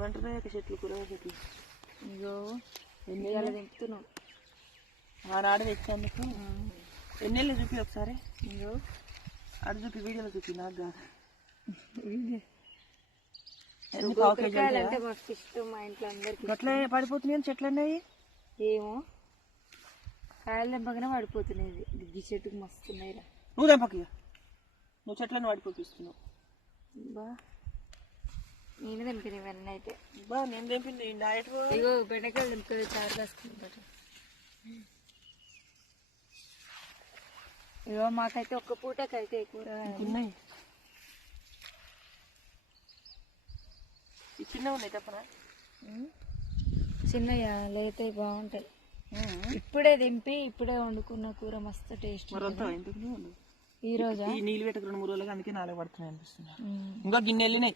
ఏమంటున్నాయి చెట్లు కూరగాయ చెట్లు? ఇగో ఎన్ని అలా దింపుతున్నాం. ఆనాడు తెచ్చేందుకు ఎన్నెళ్ళు చూపి ఒకసారి. ఇగో అటు చూపి వీడియోలో చూపి నాకు కాదు. గోకరకాయలంటే మస్తు ఇష్టం మా ఇంట్లో అందరికి. అట్లా పడిపోతున్నాయి చెట్లు అన్నాయి. ఏమో కాయలు దెబ్బగానే పడిపోతున్నాయి. గిగ్గి చెట్టుకు మస్తున్నాయి రా. నువ్వు దెబ్బకి నువ్వు చెట్లను పడిపోతున్నావు. బా నేను తెంపిన ఇవన్నీ అయితే. బా నేను తెంపింది డైరెక్ట్. ఇగో బెండకాయలు తెంపుతుంది చారు కాసుకుంటారు. ఇగో మాకైతే ఒక్క పూటకైతే కూర ఉన్నాయి. చిన్నగా ఉన్నాయి తప్పనా? చిన్నయ్య లేతే బాగుంటాయి. ఇప్పుడే దింపి ఇప్పుడే వండుకున్న కూర మస్తు టేస్ట్. ఎందుకు ఈ రోజు ఈ నీళ్ళు పెట్టక 2-3 రోజులుగా అందుకే 4 పడుతున్నాయి అనిపిస్తుంది. ఇంకా గిన్నె వెళ్ళినాయి